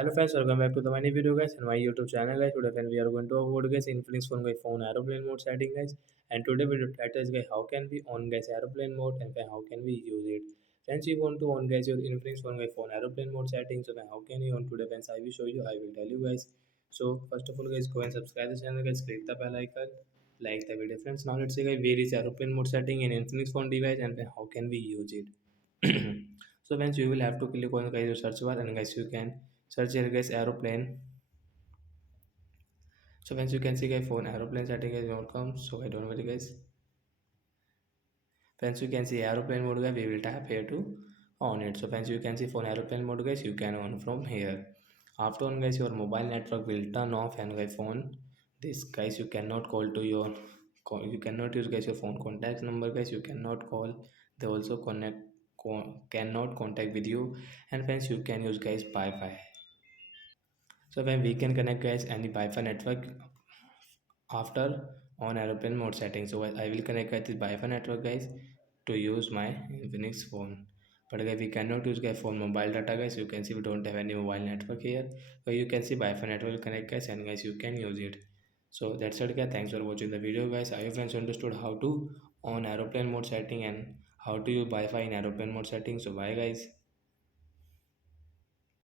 Hello friends, welcome back to the many video guys and my YouTube channel guys. Today friends, we are going to avoid guys Infinix phone aeroplane mode setting guys. And today video title is guys how can we on guys aeroplane mode and how can we use it. Friends, you want to on guys your Infinix phone aeroplane mode setting. So how can you on today friends? I will show you. I will tell you guys. So first of all guys, go and subscribe the channel guys. Click the bell icon. Like the video friends. Now let's see guys where is aeroplane mode setting in Infinix phone device and how can we use it. So friends, you will have to click on guys your search bar and guys you can search here guys aeroplane. So once you can see guys phone aeroplane setting is not come, so I don't worry guys. Once you can see aeroplane mode guys, we will tap here to on it. So once you can see phone aeroplane mode guys, you can on from here. After on guys, your mobile network will turn off and guys phone this guys you cannot call to your you cannot use guys your phone contact number guys, you cannot call. They also cannot contact with you. And friends, you can use guys Wi-Fi. So when we can connect guys any Wi-Fi network after on aeroplane mode settings. So I will connect with Wi-Fi network guys to use my Infinix phone. But again, we cannot use guys phone mobile data guys. You can see we don't have any mobile network here. So you can see Wi-Fi network connect guys and guys you can use it. So that's it guys. Thanks for watching the video guys. I hope friends understood how to on aeroplane mode setting and how to use Wi-Fi in aeroplane mode setting. So bye guys.